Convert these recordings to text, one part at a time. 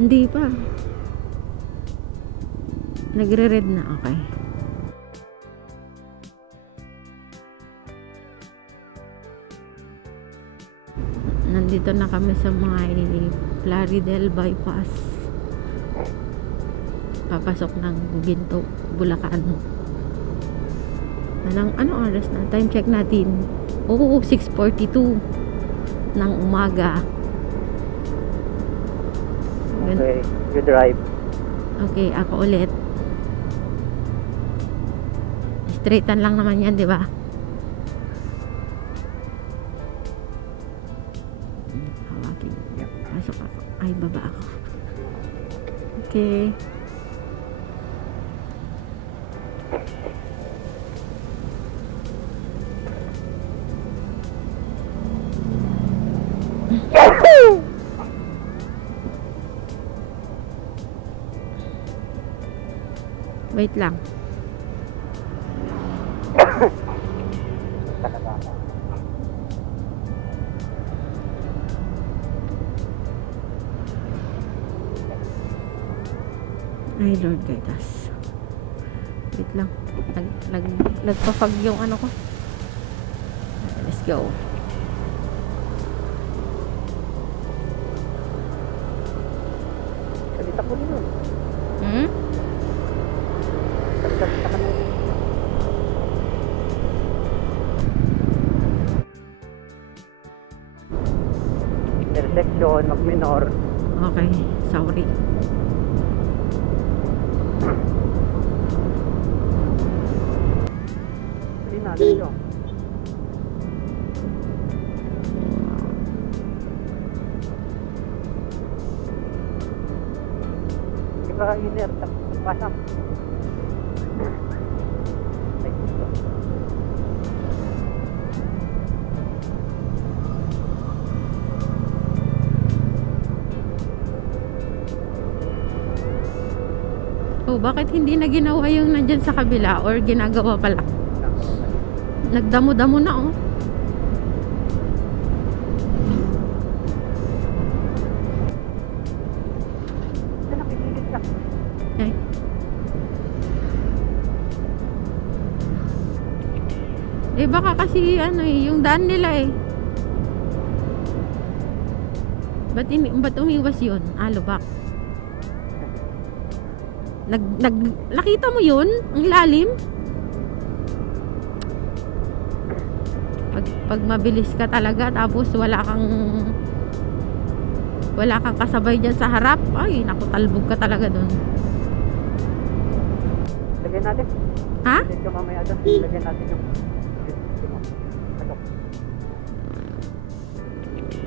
Hindi pa. Nagre-red na. Okay. Nandito na kami sa mga Plaridel bypass. Papasok ng Ginto, Bulacan. Anong oras na? Time check natin. Oo, 6:42 ng umaga. Okay, you drive. Okay, ako ulit. Straightan lang naman yan, di ba? Hawakin. Pasok ako. Ay, baba ako. Okay. Wait lang. Ay, Lord guide us. Wait lang. Nagpapag yung ano ko. Let's go. Salita ko rin yun. Hmm? Salita ka na. Intersection, mag-minor. Okay, sorry. Hindi na, dito. Hindi ka iner, pasang. Ay, dito. Oh, bakit hindi na ginawa yung nandyan sa kabila or ginagawa pa lang? Nagdamo-damo na oh. Nakikinig ka. Okay. Eh baka kasi ano yung daan nila eh. Ba't umiwas yun? Lubak. Nakita mo yun? Ang lalim? Pag mabilis ka talaga tapos wala kang kasabay dyan sa harap, ay naku, talbog ka talaga dun. Lagyan natin. Ha? Lagyan ka mamaya doon. Lagyan natin yung ano,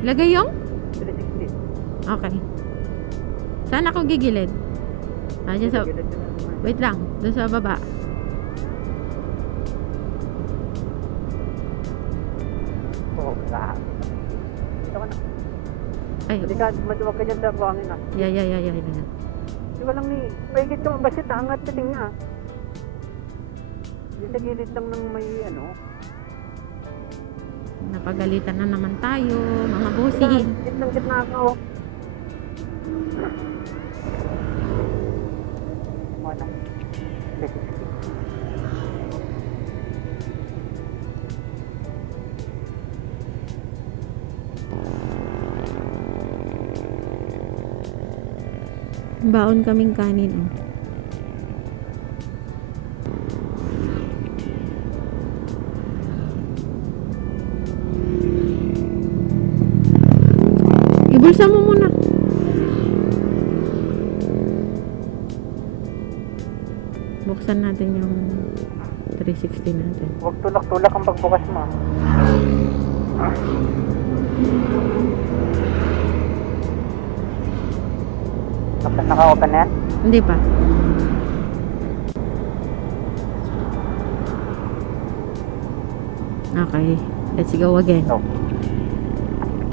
Lagay yung? 360. Okay. Saan ako gigilid? Dyan sa... Wait lang, doon sa baba. Oo, lahat. Ito ka na. Ay, Hindi ka, maduwag ka dyan sa buhangin ah. yeah. Di ba lang ni, paigit ka mabasit, angat ka din nga. Hindi sa gilid lang ng may ano. Napagalitan na naman tayo, mga bossing. Gitna ka oh. Wala. Baon kaming kanin oh. Ibulsa mo muna. Buksan natin yung 360 natin. Huwag tulak-tulak ang pagbukas mo. Naka-open na yan? Hindi pa. Okay, let's go again. No.